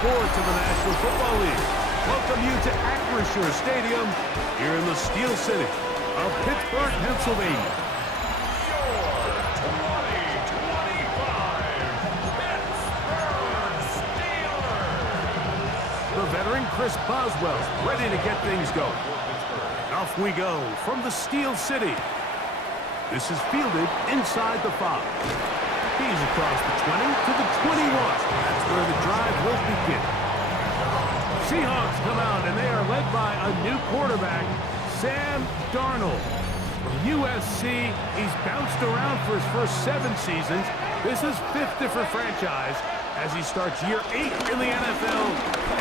Forward to the National Football League. Welcome you to Acrisure Stadium here in the Steel City of Pittsburgh, Pennsylvania. Your 2025 Pittsburgh Steelers. The veteran Chris Boswell ready to get things going. Off we go from the Steel City. This is fielded inside the 5. He's across the 20 to the 21. That's where the drive will begin. Seahawks come out, and they are led by a new quarterback, Sam Darnold. From USC, he's bounced around for his first 7 seasons. This is 5th different franchise as he starts year 8 in the NFL,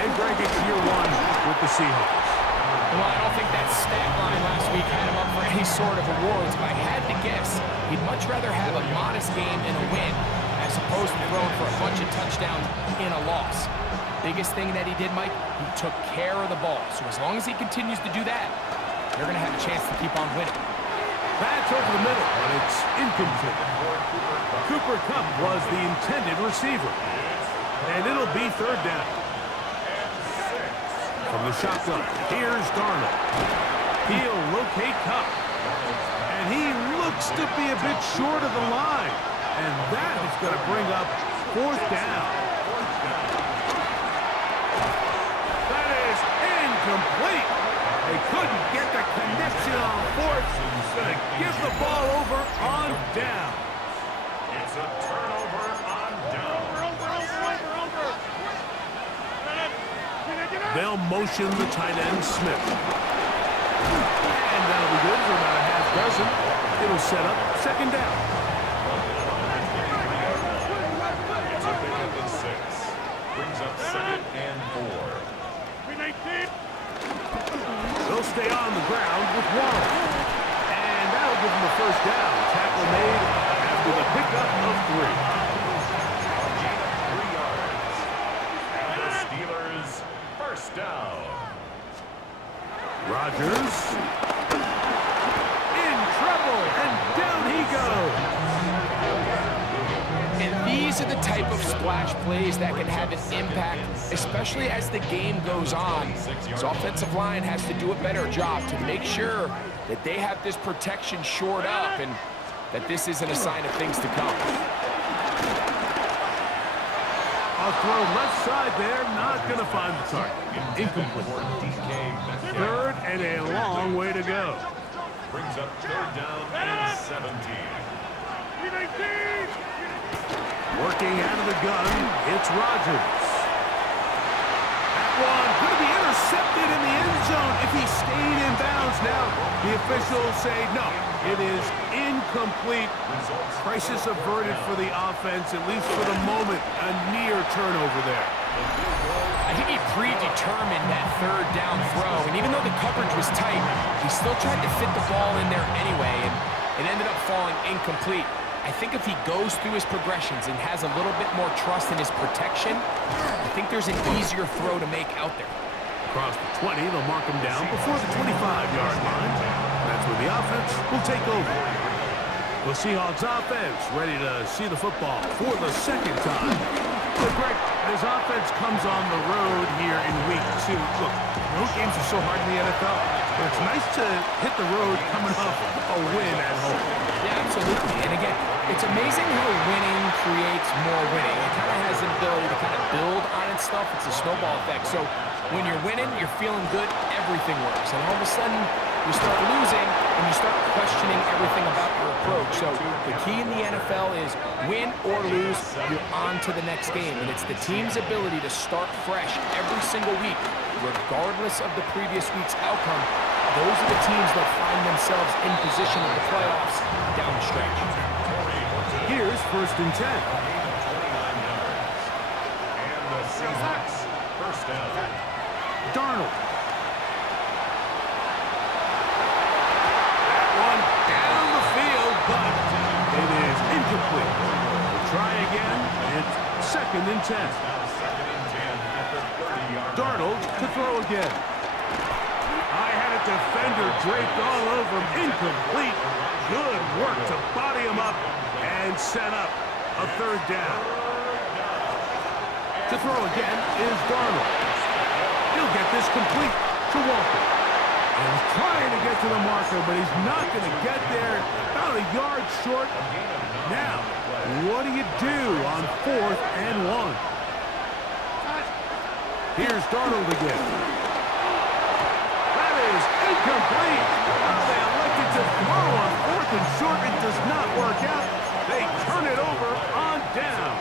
and Greg, it's year 1 with the Seahawks. Well, I don't think that stat line last week had him up for any sort of awards. If I had to guess, he'd much rather have a modest game and a win as opposed to throwing for a bunch of touchdowns in a loss. Biggest thing that he did, Mike, he took care of the ball. So as long as he continues to do that, they're going to have a chance to keep on winning. That's over the middle, but it's incomplete. Cooper Kupp was the intended receiver. And it'll be 3rd down. From the shotgun, here's Darnold. He'll locate Kupp. And he looks to be a bit short of the line. And that is going to bring up 4th down. That is incomplete. They couldn't get the connection on 4th. Going to give the ball over on down. It's a turnover on down. They'll motion the tight end, Smith. And that'll be good for about a half dozen. It'll set up 2nd down. It's a pickup of 6. Brings up 2nd and 4. They'll stay on the ground with Warren. And that'll give them the 1st down. Tackle made after the pickup of 3. 3 yards. And the Steelers, 1st down. Rodgers. In trouble, and down he goes. And these are the type of splash plays that can have an impact, especially as the game goes on. His offensive line has to do a better job to make sure that they have this protection shored up and that this isn't a sign of things to come. I'll throw left side there, not going to find the target. Incomplete. 3rd and a long way to go. Brings up 3rd down and 17. Working out of the gun, it's Rodgers. That one going to be intercepted in the end zone if he stayed in bounds. Now, the officials say no, it is incomplete. Crisis averted for the offense, at least for the moment. A near turnover there. I think he predetermined that 3rd down throw, and even though the coverage was tight, he still tried to fit the ball in there anyway, and it ended up falling incomplete. I think if he goes through his progressions and has a little bit more trust in his protection, I think there's an easier throw to make out there. Across the 20, they'll mark him down before the 25-yard line. That's where the offense will take over. The Seahawks offense ready to see the football for the 2nd time. But Greg, as offense comes on the road here in week 2, look, road games are so hard in the NFL, but it's nice to hit the road coming off a win at home. Yeah, absolutely. And again, it's amazing how winning creates more winning. It kind of has an ability to kind of build on itself. It's a snowball effect. So when you're winning, you're feeling good, everything works. And all of a sudden, you start losing, and you start questioning everything about your approach. So the key in the NFL is win or lose, you're on to the next game. And it's the team's ability to start fresh every single week, regardless of the previous week's outcome. Those are the teams that find themselves in position of the playoffs down the stretch. Here's 1st and 10. And the Seahawks, 1st down. Darnold. That one down the field, but it is incomplete. We'll try again. It's 2nd and 10. Now 2nd and 10 at the 30-yard line. Darnold to throw again. I had a defender draped all over him. Incomplete. Good work to body him up and set up a 3rd down. To throw again is Darnold. He'll get this complete to Walker. And he's trying to get to the marker, but he's not going to get there. About a yard short. Now, what do you do on 4th and 1? Here's Darnold again. That is incomplete. They elected to throw on 4th and short. It does not work out. They turn it over on down.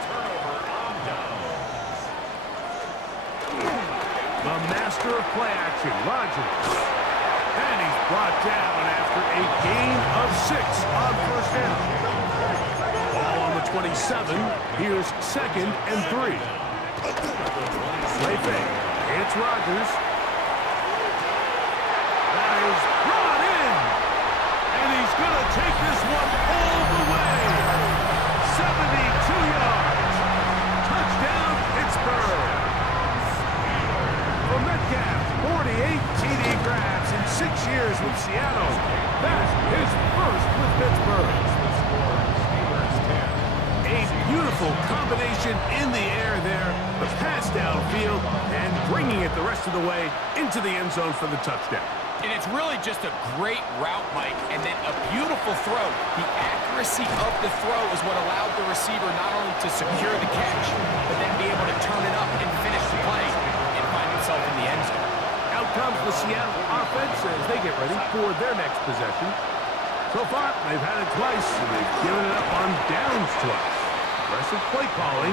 The master of play action, Rodgers. And he's brought down after a gain of 6 on 1st down. Ball on the 27. Here's 2nd and 3. Play fake. It's Rodgers. That is brought in. And he's going to take this one all the way. 72 yards. Touchdown, Pittsburgh. For Metcalf, 48 TD grabs in 6 years with Seattle. That's his first with Pittsburgh. A beautiful combination in the air there. The pass downfield and bringing it the rest of the way into the end zone for the touchdown. And it's really just a great route, Mike, and then a beautiful throw. The accuracy of the throw is what allowed the receiver not only to secure the catch, but then be able to turn it up and finish the play and find himself in the end zone. Out comes the Seattle offense as they get ready for their next possession. So far, they've had it twice, and they've given it up on downs twice. Aggressive play calling,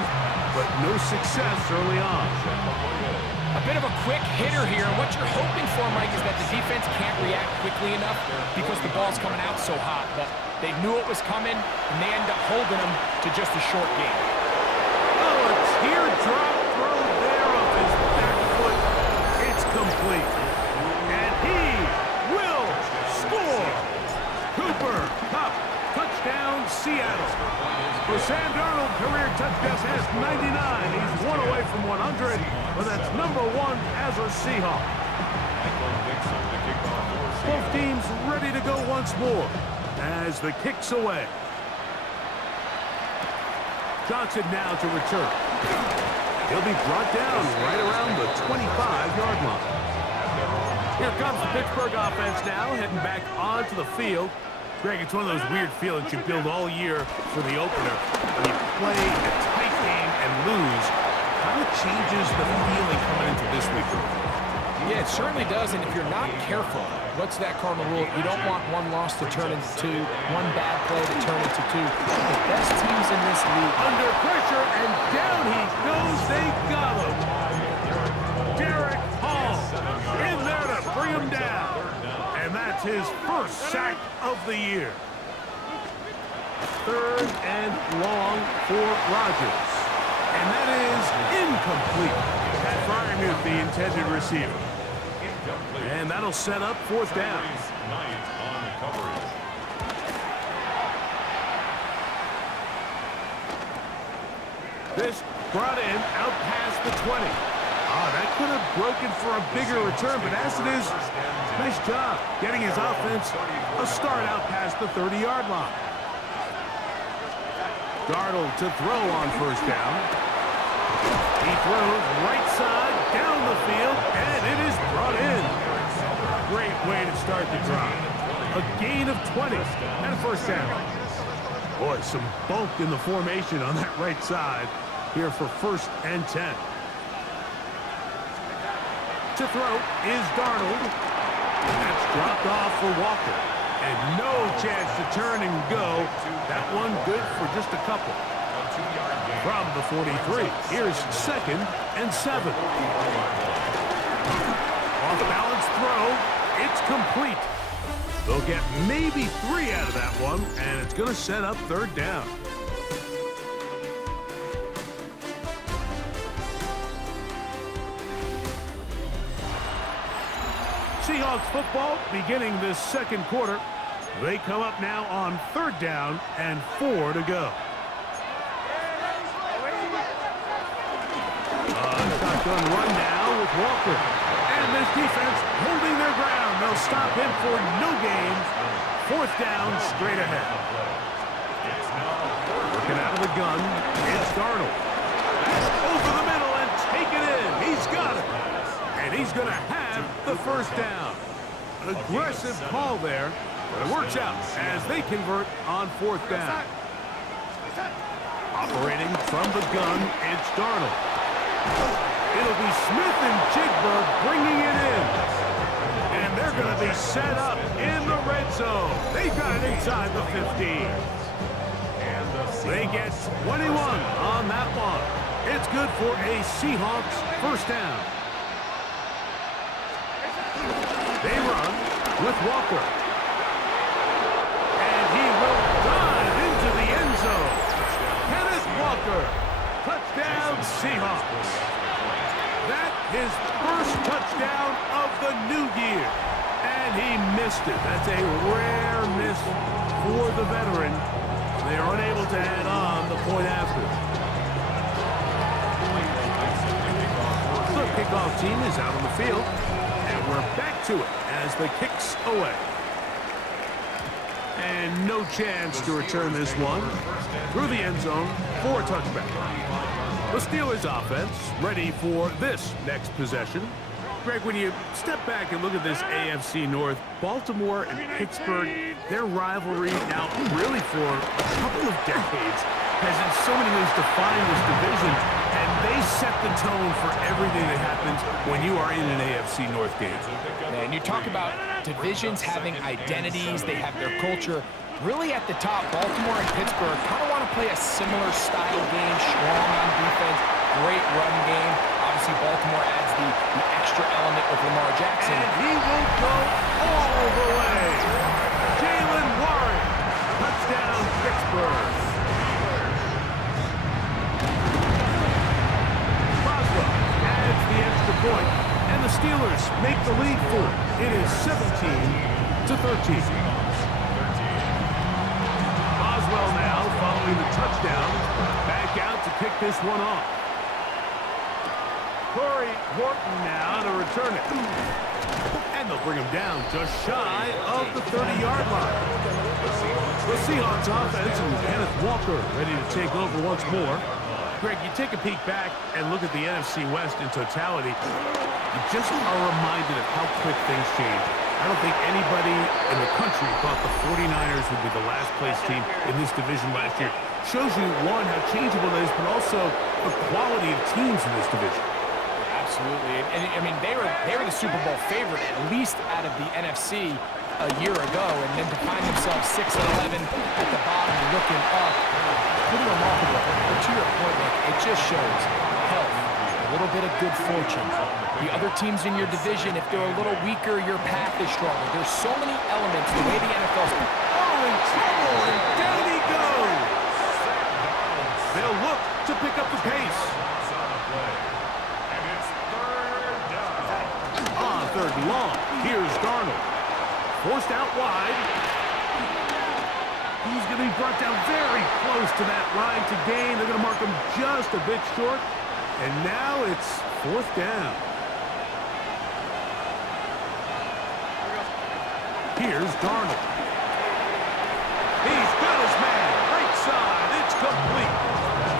but no success early on. A bit of a quick hitter here. What you're hoping for, Mike, is that the defense can't react quickly enough because the ball's coming out so hot. But they knew it was coming, and they end up holding them to just a short game. Oh, a teardrop throw there off his back foot. It's complete. And he will score. Cooper Kupp, touchdown, Seattle. For Sam Darnold, career touchdowns has 99. He's 1 away from 100, but that's number 1 as a Seahawk. Both teams ready to go once more as the kick's away. Johnson now to return. He'll be brought down right around the 25-yard line. Here comes the Pittsburgh offense now, heading back onto the field. Greg, it's one of those weird feelings you build all year for the opener. When you play a tight game and lose, kind of changes the feeling coming into this week. Yeah, it certainly does, and if you're not careful, what's that cardinal rule? You don't want one loss to turn into 2, one bad play to turn into 2. The best teams in this league. Under pressure, and down he goes. They got him. Derek Hall in there to bring him down. And that's his first sack of the year. 3rd and long for Rodgers. And that is incomplete. Pat Fryermuth, the intended receiver. And that'll set up 4th down. This brought in out past the 20. That could have broken for a bigger return, but as it is, nice job getting his offense a start out past the 30-yard line. Darnold to throw on 1st down. He throws right side down the field, and it is brought in. Great way to start the drive. A gain of 20 and a 1st down. Boy, some bulk in the formation on that right side here for 1st and 10. To throw is Darnold. That's dropped off for Walker. And no chance to turn and go. That one good for just a couple. From the 43, here's 2nd and 7. Off-balance throw. It's complete. They'll get maybe 3 out of that one, and it's going to set up 3rd down. Seahawks football beginning this 2nd quarter. They come up now on 3rd down and 4 to go. Shotgun run now with Walker. And this defense holding their ground. They'll stop him for no gain. 4th down straight ahead. Working out of the gun. It's Darnold. Over the middle and it in. He's got it. And he's going to have the first down. An aggressive call there, but it works out as they convert on fourth down. Operating from the gun, it's Darnold. It'll be Smith and Jigba bringing it in. And they're going to be set up in the red zone. They've got it inside the 15. They get 21 on that one. It's good for a Seahawks first down. They run with Walker. And he will dive into the end zone. Kenneth Walker. Touchdown, Seahawks. That his first touchdown of the new year. And he missed it. That's a rare miss for the veteran. They are unable to add on the point after. The kickoff team is out on the field. And we're back to it as the kick's away. And no chance to return this one through the end zone for a touchback. The Steelers offense ready for this next possession. Greg, when you step back and look at this AFC North, Baltimore and Pittsburgh, their rivalry now really for a couple of decades has in so many ways defined this division, and they set the tone for everything that happens when you are in an AFC North game. And you talk about divisions having identities, they have their culture. Really at the top, Baltimore and Pittsburgh kind of want to play a similar style game, strong on defense, great run game. Obviously, Baltimore adds the extra element of Lamar Jackson. And he will go all the way. Jalen Warren, touchdown Pittsburgh. Boswell adds the extra point, and the Steelers make the lead for it. It is 17-13. Boswell now following the touchdown, back out to kick this one off. Corey Horton now to return it. And they'll bring him down just shy of the 30-yard line. The Seahawks offense and Kenneth Walker ready to take over once more. Greg, you take a peek back and look at the NFC West in totality. You just are reminded of how quick things change. I don't think anybody in the country thought the 49ers would be the last place team in this division last year. Shows you, one, how changeable it is, but also the quality of teams in this division. Absolutely. And I mean, they were the Super Bowl favorite, at least out of the NFC a year ago, and then to find themselves 6-11 at the bottom looking up, pretty remarkable. But to your point, Nick, it just shows health, a little bit of good fortune. The other teams in your division, if they're a little weaker, your path is stronger. There's so many elements, the way the NFL's... Oh, in trouble, and down he goes! They'll look to pick up the pace. On third and long, here's Darnold. Forced out wide. He's going to be brought down very close to that line to gain. They're going to mark him just a bit short. And now it's fourth down. Here's Darnold. He's got his man. Right side. It's complete.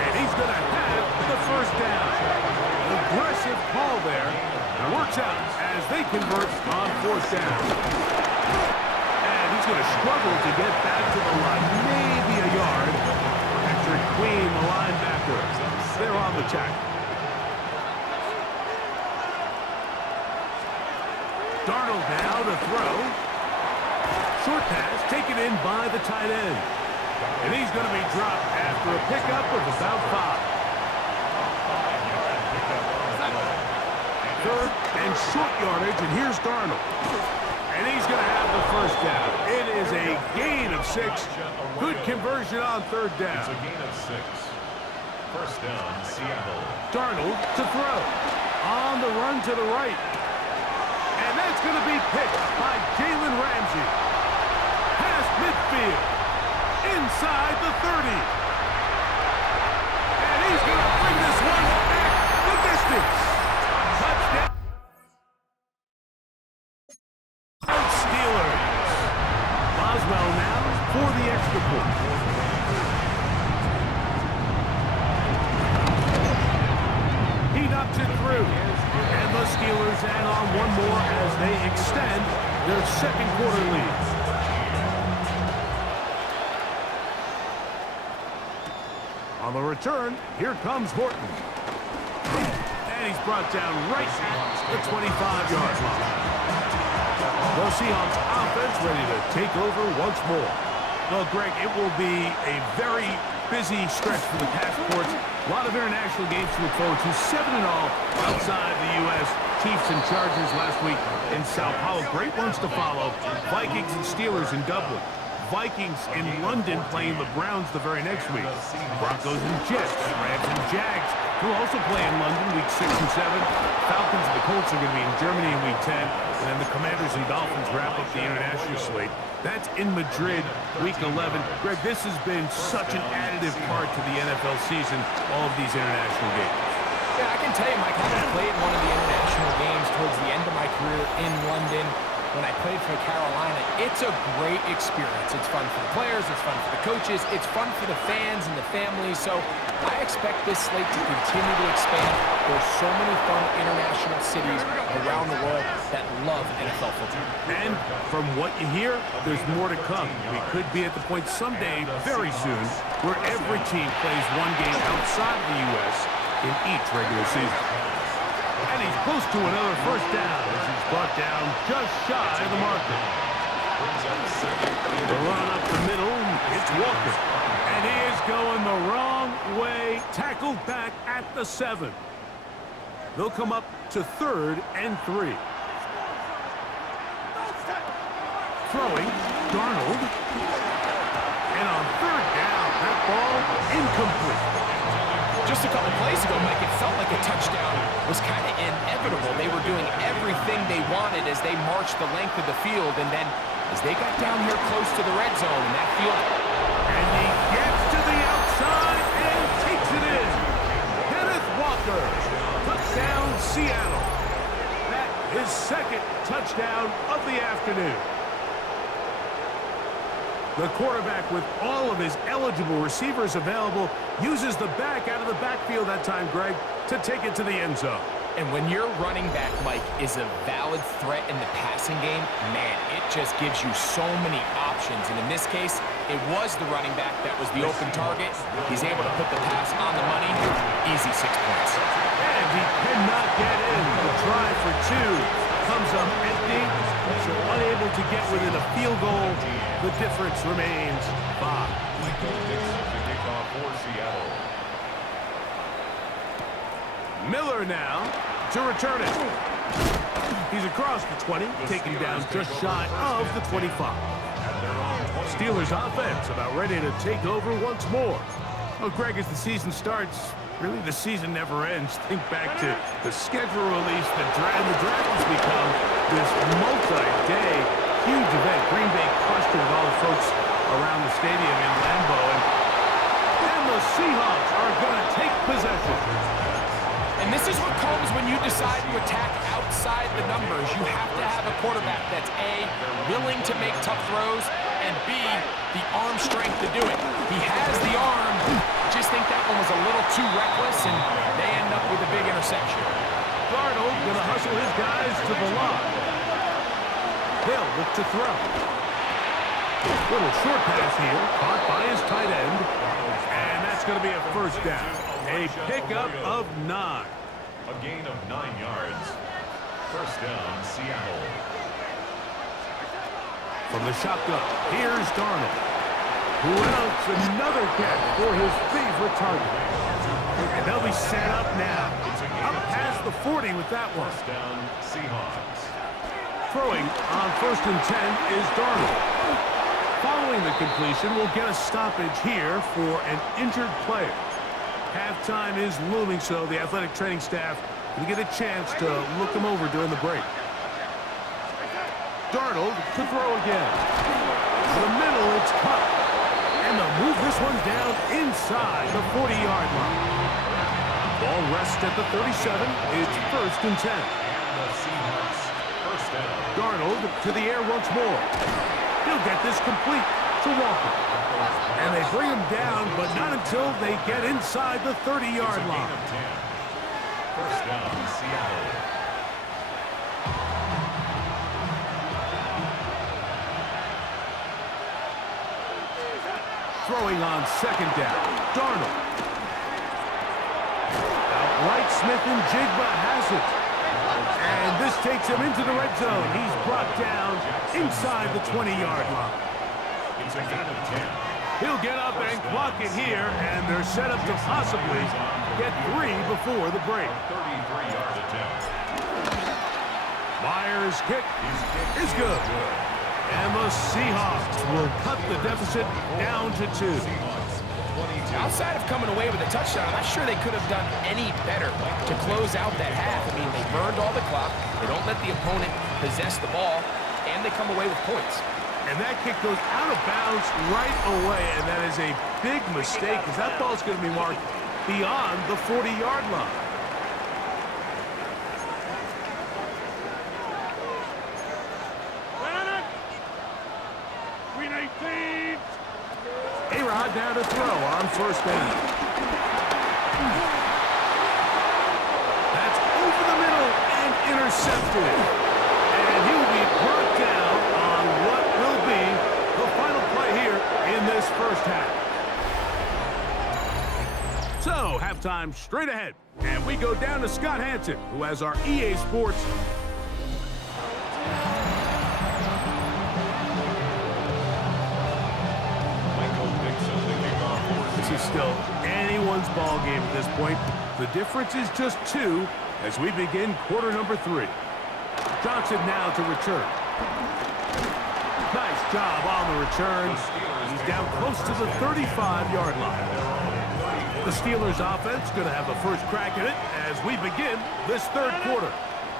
And he's going to have the first down. An aggressive call there. It works out as they convert on fourth down. And he's going to struggle to get back to the line. Maybe a yard. Patrick Queen, the linebacker. They're on the tackle. Darnold now to throw. Short pass taken in by the tight end. And he's going to be dropped after a pickup of about 5. Third and short yardage, and here's Darnold. And he's going to have the first down. It is a gain of 6. Good conversion on third down. It's a gain of 6. First down, Seattle. Darnold to throw. On the run to the right. And that's going to be picked by Jalen Ramsey. Past midfield. Inside the 30. And he's going to bring this one back the distance. Touchdown. Steelers. Boswell now for the extra point. He knocks it through. they extend their second quarter lead. On the return, here comes Horton. And he's brought down right at the 25-yard line. The Seahawks offense ready to take over once more. Well, Greg, it will be a very busy stretch for the passports. A lot of international games to look forward to. 7-0 outside the U.S. Chiefs and Chargers last week in Sao Paulo. Great ones to follow. Vikings and Steelers in Dublin. Vikings in London playing the Browns the very next week. Broncos and Jets, Rams and Jags, who will also play in London week 6 and 7. Falcons and the Colts are going to be in Germany in week 10. And then the Commanders and Dolphins wrap up the international slate. That's in Madrid week 11. Greg, this has been such an additive part to the NFL season, all of these international games. Yeah, I can tell you, Mike, having played one of the international games towards the end of my career in London, when I played for Carolina, it's a great experience. It's fun for the players, it's fun for the coaches, it's fun for the fans and the families. So I expect this slate to continue to expand. There's so many fun international cities around the world that love NFL football. And from what you hear, there's more to come. We could be at the point someday, very soon, where every team plays one game outside the U.S. in each regular season. And he's close to another first down as he's brought down just shy of the marker. The run up the middle, it's Walker. And he is going the wrong way, tackled back at the 7. They'll come up to 3rd and 3. Throwing, Darnold. And on 3rd down, that ball incomplete. Just a couple plays ago, Mike, it felt like a touchdown was kind of inevitable. They were doing everything they wanted as they marched the length of the field, and then as they got down here close to the red zone in that field. And he gets to the outside and takes it in. Kenneth Walker, touchdown Seattle. That is second touchdown of the afternoon. The quarterback, with all of his eligible receivers available, uses the back out of the backfield that time, Greg, to take it to the end zone. And when your running back, Mike, is a valid threat in the passing game, man, it just gives you so many options. And in this case, it was the running back that was the open target. He's able to put the pass on the money. Easy 6 points. And he cannot get in. The try for 2 comes up empty, so unable to get within a field goal. The difference remains 5. Miller now to return it. He's across the 20, taken down just shy of the 25. Steelers offense about ready to take over once more. Well, Greg, as the season starts, really the season never ends. Think back to the schedule release. The draft has become this multi-day huge event. Green Bay crushed it with all the folks around the stadium in Lambeau. And the Seahawks are going to take possession. And this is what comes when you decide to attack outside the numbers. You have to have a quarterback that's A, willing to make tough throws, and B, the arm strength to do it. He has the arm. Just think that one was a little too reckless, and they end up with a big interception. Darnold going to hustle his guys to the line. They'll look to throw. Little short pass here, caught by his tight end, and that's going to be a first down. A pickup of 9. A gain of 9 yards. First down, Seattle. From the shotgun, here's Darnold, who announced another catch for his favorite target. And they'll be set up now. Up past the 40 with that one. First down, Seahawks. Throwing on 1st and 10 is Darnold. Following the completion, we'll get a stoppage here for an injured player. Halftime is looming, so the athletic training staff will get a chance to look him over during the break. Darnold to throw again. To the middle, it's cut. And they'll move this one down inside the 40-yard line. Ball rests at the 37. It's 1st and 10. The Seahawks, first down. Darnold to the air once more. He'll get this complete to Walker. And they bring him down, but not until they get inside the 30-yard line. First down, Seattle. throwing on second down. Darnold. Outright Smith and Jigba has it. And this takes him into the red zone. He's brought down inside the 20-yard line. It's a gain of 10. He'll get up and clock it here, and they're set up to possibly get 3 before the break. 33-yard attempt. Myers' kick is good. And the Seahawks will cut the deficit down to 2. Outside of coming away with a touchdown, I'm not sure they could have done any better to close out that half. I mean, they burned all the clock. They don't let the opponent possess the ball, and they come away with points. And that kick goes out of bounds right away, and that is a big mistake because that ball's going to be marked beyond the 40-yard line. A-Rod down to throw on first down. That's over the middle and intercepted. And he'll be brought down on what will be the final play here in this first half. So, halftime straight ahead. And we go down to Scott Hansen, who has our EA Sports is still anyone's ball game at this point. The difference is just 2 as we begin quarter number 3. Johnson now to return. Nice job on the return. He's down close to the 35-yard line. The Steelers offense going to have the first crack at it as we begin this third quarter.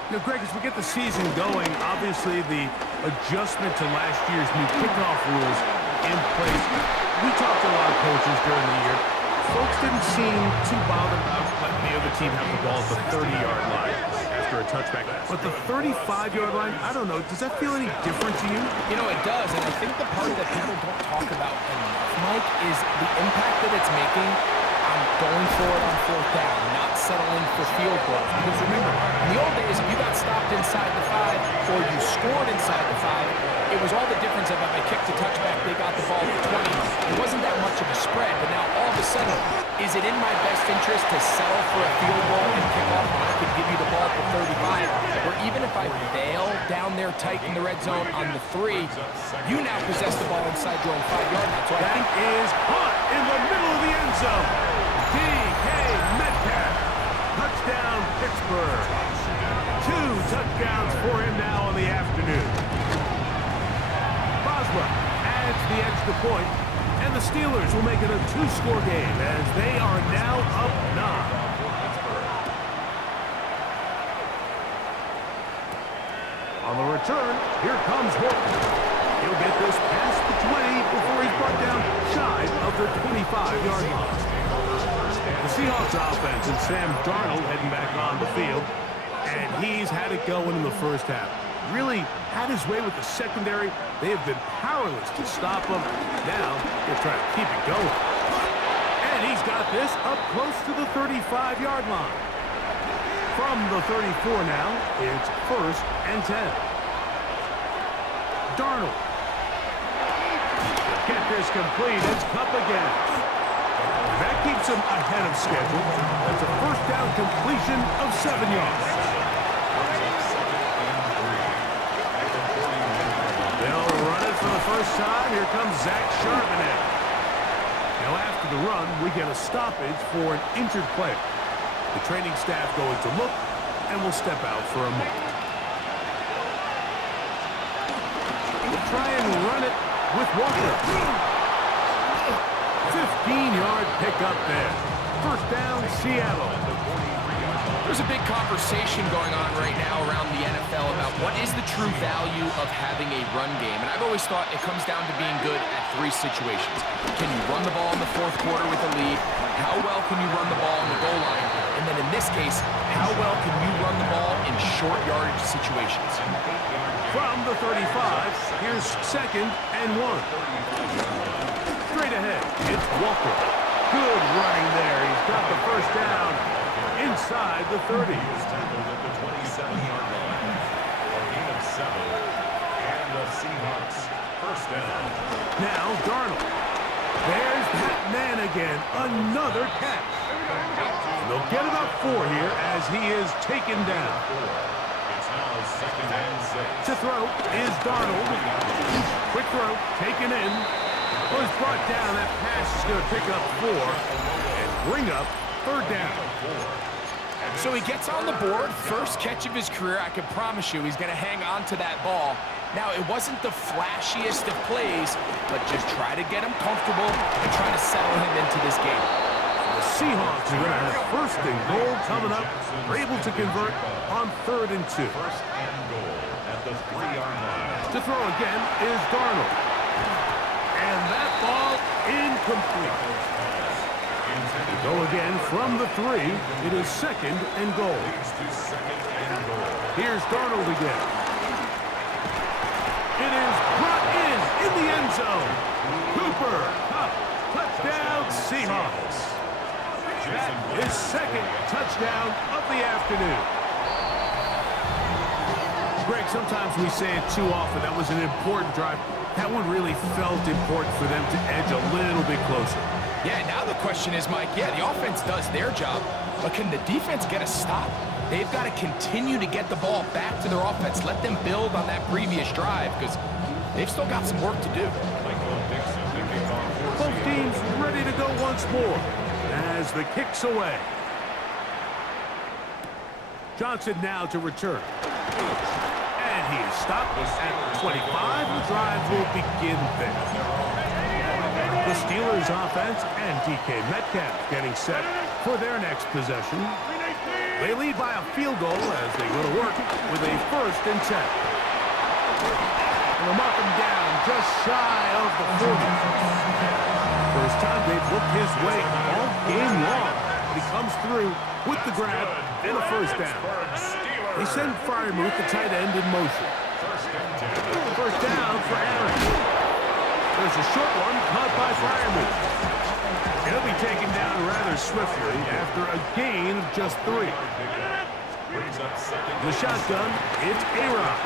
You know, Greg, as we get the season going, obviously the adjustment to last year's new kickoff rules in place. We talked to a lot of coaches during the year. Folks didn't seem too bothered about letting the other team have the ball at the 30-yard line after a touchback. But the 35-yard line, I don't know, does that feel any different to you? You know, it does, and I think the part that people don't talk about enough, Mike, is the impact that it's making on going for it on fourth down, not settling for field goals. Because remember, in the old days, if you got stopped inside the 5 or you scored inside the 5, it was all the difference of if I kicked a touchback, they got the ball at the 20. It wasn't that much of a spread, but now all of a sudden, is it in my best interest to settle for a field goal and kick off when I could give you the ball at the 35? Or even if I bail down there tight in the red zone on the 3, you now possess the ball inside your own 5-yard line. So I think is caught in the middle of the end zone. DK Metcalf. Touchdown, Pittsburgh. 2 touchdowns for him now on the afternoon. Adds the extra point, and the Steelers will make it a 2-score game as they are now up 9. On the return, here comes Horton. He'll get this past the 20 before he's brought down shy of the 25-yard line. The Seahawks offense and Sam Darnold heading back on the field, and he's had it going in the first half. Really had his way with the secondary. They have been powerless to stop him. Now they're trying to keep it going. And he's got this up close to the 35-yard line. From the 34 now, it's 1st and 10. Darnold. Get this complete. It's Kupp again. That keeps him ahead of schedule. That's a first down completion of 7 yards. For the first time, here comes Zach Charbonnet. Now after the run, we get a stoppage for an injured player. The training staff going to look and will step out for a moment. We'll try and run it with Walker. 15-yard pickup there. First down, Seattle. There's a big conversation going on right now around the NFL about what is the true value of having a run game. And I've always thought it comes down to being good at 3 situations. Can you run the ball in the 4th quarter with a lead? How well can you run the ball on the goal line? And then in this case, how well can you run the ball in short yardage situations? From the 35, here's 2nd and 1. Straight ahead, it's Walker. Good running there. He's got the first down inside the 30. He's tackled at the 27-yard line. A gain of 7. And the Seahawks first down. Now Darnold. There's man again, another catch. And they'll get about 4 here as he is taken down. It's now 2nd and 6. To throw is Darnold. Quick throw, taken in. Was brought down. That pass is going to pick up 4 and bring up 3rd down. So he gets on the board, first catch of his career. I can promise you he's going to hang on to that ball. Now, it wasn't the flashiest of plays, but just try to get him comfortable and try to settle him into this game. The Seahawks are going to have 1st and goal coming up. They're able to convert on 3rd and 2. 1st and goal at the 3-yard line. To throw again is Darnold. And that ball incomplete. To go again from the 3. It is 2nd and goal. Here's Darnold again. It is brought in the end zone. Cooper Kupp, touchdown Seahawks. That is 2nd touchdown of the afternoon. Greg, sometimes we say it too often. That was an important drive. That one really felt important for them to edge a little bit closer. Yeah, now the question is, Mike, yeah, the offense does their job, but can the defense get a stop? They've got to continue to get the ball back to their offense. Let them build on that previous drive because they've still got some work to do. Both teams ready to go once more as the kick's away. Johnson now to return. And he is stopped at 25. The drive will begin there. The Steelers offense and DK Metcalf getting set for their next possession. They lead by a field goal as they go to work with a 1st and 10. And they'll mark him down just shy of the 40. First time they've looked his way all game long. But he comes through with the grab and a 1st down. They send Freiermuth, the tight end, in motion. 1st down for Aaron. There's a short one caught by Freiermuth. He'll be taken down rather swiftly after a gain of just 3. The shotgun, it's A-Rod.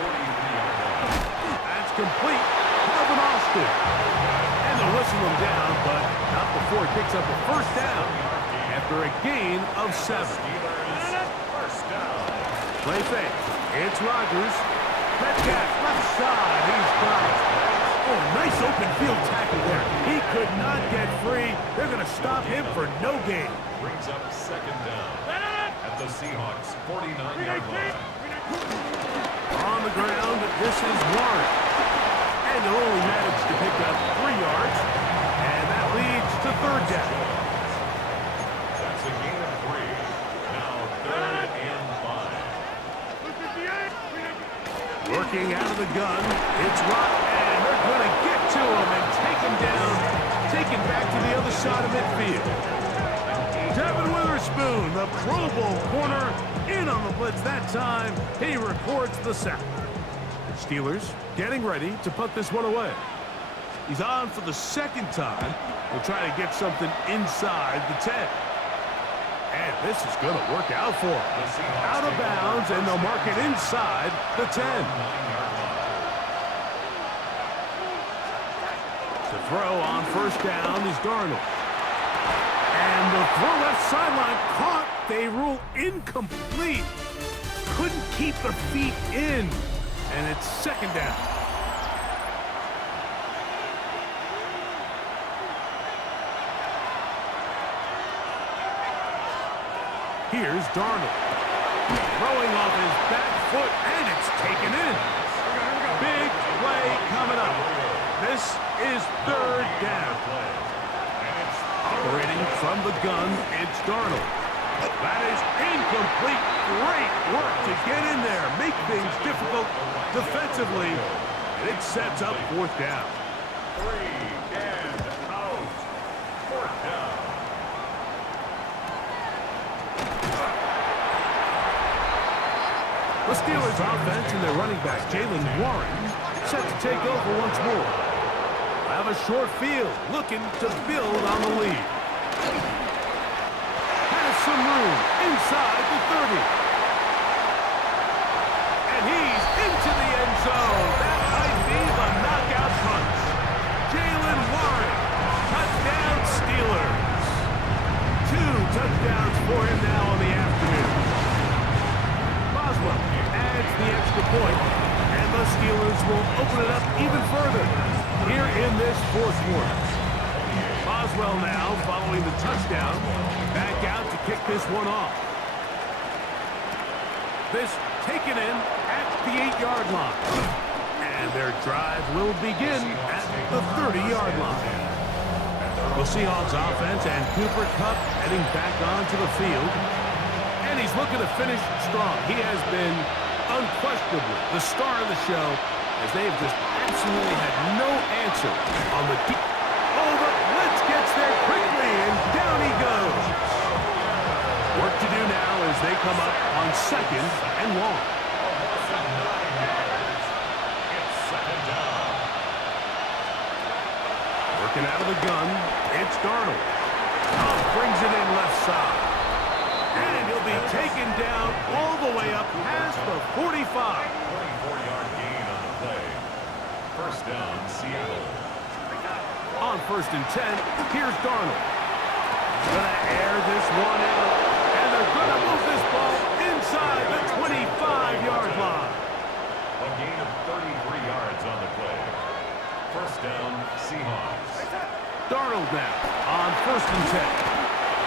That's complete. Calvin Austin. And they'll whistle him down, but not before he picks up a 1st down after a gain of 7. Play fake. It's Rodgers. Metcalf left side. He's got it. Oh, nice open field tackle there. He could not get free. They're going to stop him for no gain. Brings up 2nd down at the Seahawks 49-yard line. On the ground, this is Warren. And they'll only manage to pick up 3 yards. And that leads to 3rd down. That's a gain of 3. Now 3rd and 5. Working out of the gun, it's Rock. They're going to get to him and take him down, taken back to the other side of midfield. Devin Witherspoon, the Pro Bowl corner, in on the blitz that time. He records the sack. The Steelers getting ready to put this one away. He's on for the 2nd time. He'll try to get something inside the 10. And this is going to work out for him. Out of bounds, and they'll mark it inside the 10. The throw on 1st down is Darnold. And the throw left sideline caught. They rule incomplete. Couldn't keep the feet in. And it's 2nd down. Here's Darnold. Throwing off his back foot, and it's taken in. Big play coming up. This is 3rd down. Operating from the gun, it's Darnold. That is incomplete. Great work to get in there. Make things difficult defensively. And it sets up 4th down. 3 and out. 4th down. The Steelers offense and their running back, Jaylen Warren, set to take over once more. Have a short field, looking to build on the lead. Has some room inside the 30. And he's into the end zone. That might be the knockout punch. Jaylen Warren, touchdown Steelers. for him now on the afternoon. Boswell adds the extra point, and the Steelers will open it up even further here in this fourth quarter. Boswell now, following the touchdown, back out to kick this one off. This taken in at the 8-yard line. And their drive will begin at the 30-yard line. The Seahawks offense and Cooper Kupp heading back onto the field. And he's looking to finish strong. He has been unquestionably the star of the show, as they've just absolutely had no answer on the deep. Oh, the blitz gets there quickly, and down he goes. Work to do now as they come up on 2nd and long. Working out of the gun, it's Darnold. Brings it in left side. And he'll be taken down all the way up past the 45. 24-yard gain on the play. First down, Seattle. On 1st and 10, here's Darnold. Gonna air this one out, and they're gonna move this ball inside the 25-yard line. A gain of 33 yards on the play. First down, Seahawks. Darnold now on 1st and 10.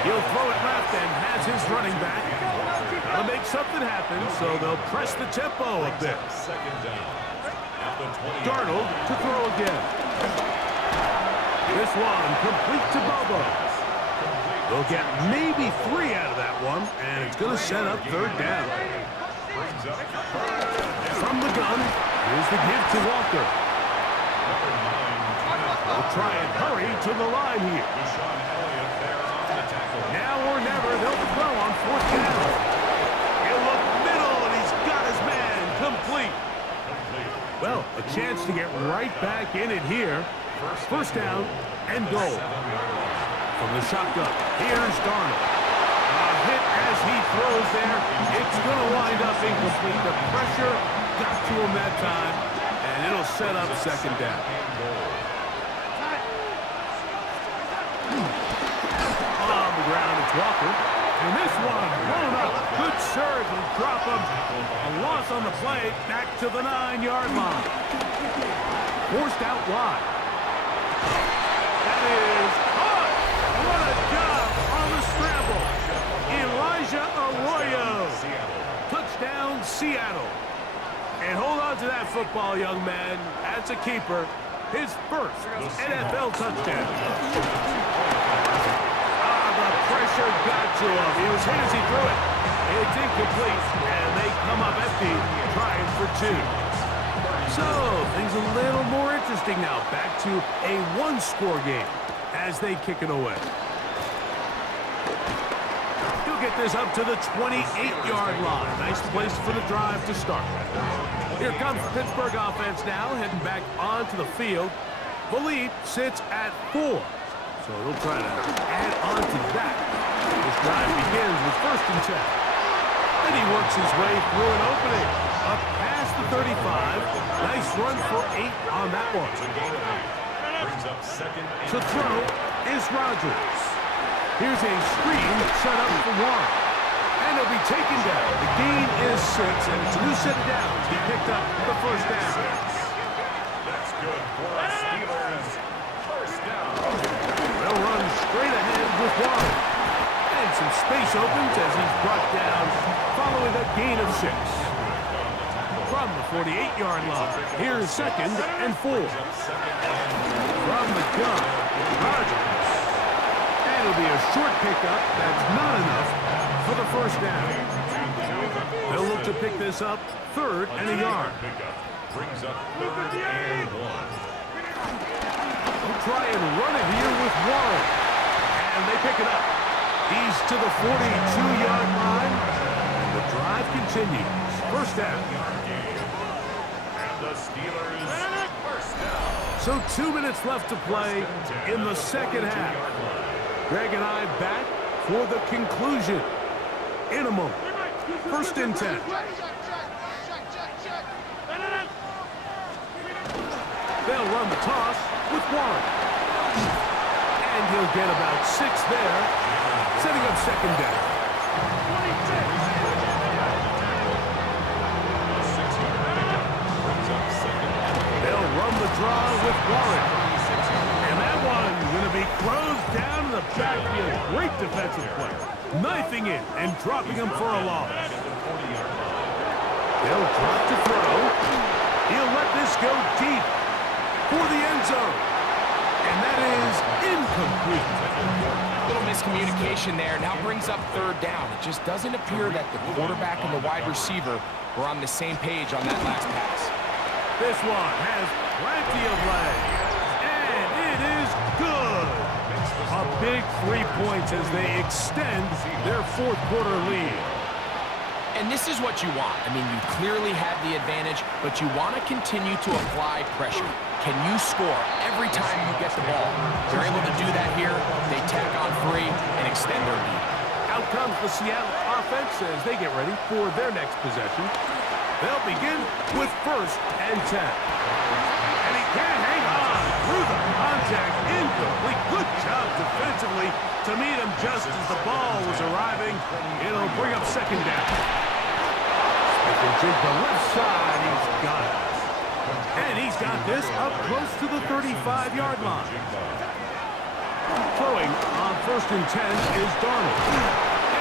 He'll throw it left and has his running back. Gotta make something happen, so they'll press the tempo a bit. Second down. At the 20. Darnold to throw again. This one complete to Bobo. They'll get maybe 3 out of that one, and it's going to set up 3rd down. From the gun, here's the give to Walker. They'll try and hurry to the line here. Now or never, they'll throw on 4th down. He'll look middle, and he's got his man complete. Well, a chance to get right back in it here. First down and goal. From the shotgun, here's Darnold. A hit as he throws there. It's going to wind up incomplete. The pressure got to him that time, and it'll set up 2nd down. On the ground, it's Walker. And this one blown up. Good surge and drop him. A loss on the play back to the 9-yard line. Forced out wide. That is caught. What a job on the scramble. Elijah Arroyo. Touchdown, Seattle. And hold on to that football, young man. That's a keeper. His first NFL touchdown. The pressure got to him. He was hit as he threw it. It's incomplete, and they come up empty, trying for 2. So, things a little more interesting now. Back to a 1-score game as they kick it away. He'll get this up to the 28-yard line. Nice place for the drive to start. Here comes the Pittsburgh offense now, heading back onto the field. The lead sits at 4. So they'll try to add on to that. This drive begins with 1st and 10. Then he works his way through an opening. Up past the 35. Nice run for 8 on that one. To throw is Rodgers. Here's a screen set up for Warren. And he'll be taken down. The gain is 6, and it's a new set of downs. He picked up the 1st down. That's good for the Steelers. First down. They'll run straight ahead with Warren. And some space opens as he's brought down following a gain of 6. From the 48-yard line, here's 2nd and 4. From the gun, Rodgers. And it'll be a short pickup. That's not enough for the 1st down. They'll look to pick this up 3rd and a yard. Brings up 3rd and 1. They'll try and run it here with Warren. And they pick it up. He's to the 42-yard line. And the drive continues. 1st down. And the Steelers first down. So 2 minutes left to play in the 2nd half. Greg and I back for the conclusion in a moment. 1st and 10. They'll run the toss with Warren. And he'll get about 6 there, setting up 2nd down. draw with Warren. And that one going to be closed down in the backfield. Great defensive play. Knifing it and dropping him for a loss. They'll drop to throw. He'll let this go deep for the end zone. And that is incomplete. Little miscommunication there. Now brings up third down. It just doesn't appear that the quarterback and the wide receiver were on the same page on that last pass. This one has plenty of legs. And it is good. A big 3 points as they extend their fourth quarter lead. And this is what you want. I mean, you clearly have the advantage, but you want to continue to apply pressure. Can you score every time you get the ball? They're able to do that here. They tack on 3 and extend their lead. Out comes the Seattle offense as they get ready for their next possession. They'll begin with 1st and 10. And he can't hang on through the contact. Incomplete. Good job defensively to meet him just as the ball was arriving. It'll bring up 2nd down. The left side, he's got it. And he's got this up close to the 35-yard line. Throwing on 1st and 10 is Darnold.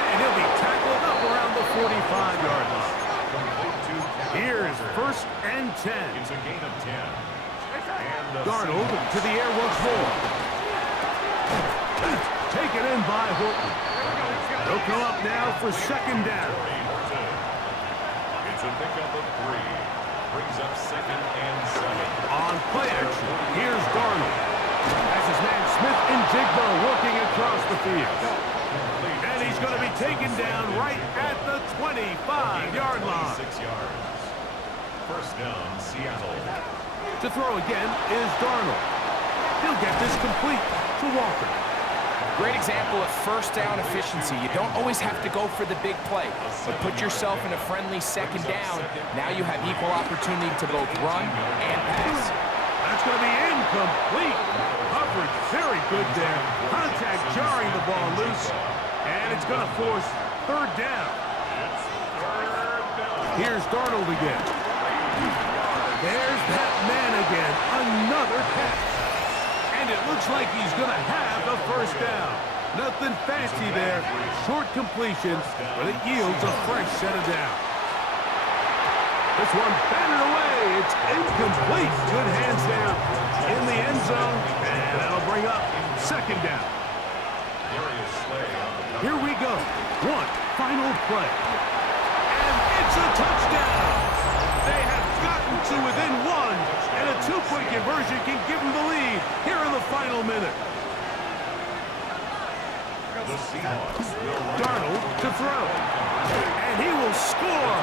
And he'll be tackled up around the 45-yard line. Here's 1st and 10. It's a gain of 10. Darnold to the air once more. Taken in by Horton. They'll come up now for 2nd down. It's a pickup of 3. Brings up 2nd and 7. On play action, here's Darnold. That's his man Smith and Jigba working across the field. And he's going to be taken down right at the 25-yard line. 6 yards. 1st down, Seattle. To throw again is Darnold. He'll get this complete to Walker. Great example of 1st down efficiency. You don't always have to go for the big play, but put yourself in a friendly 2nd down. Now you have equal opportunity to both run and pass. That's going to be incomplete. Coverage very good there. Contact jarring the ball loose. And it's going to force 3rd down. Here's Darnold again. There's that man again. Another catch. And it looks like he's going to have the 1st down. Nothing fancy there. Short completion, but it yields a fresh set of downs. This one batted away. It's incomplete. Good hands down in the end zone. And that'll bring up 2nd down. Here we go. One final play. And it's a touchdown. They have gotten to within 1, and a 2-point conversion can give them the lead here in the final minute. The Seahawks will Darnold to throw. And he will score.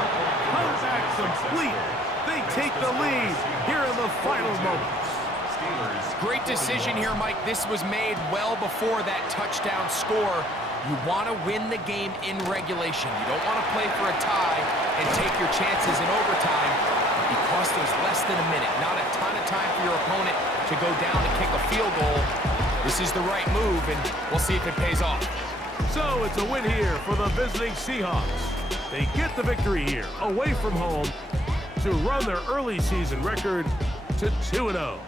Comeback complete. They take the lead here in the final moments. Great decision here, Mike. This was made well before that touchdown score. You want to win the game in regulation. You don't want to play for a tie and take your chances in overtime because there's less than a minute. Not a ton of time for your opponent to go down and kick a field goal. This is the right move, and we'll see if it pays off. So it's a win here for the visiting Seahawks. They get the victory here, away from home, to run their early season record to 2-0.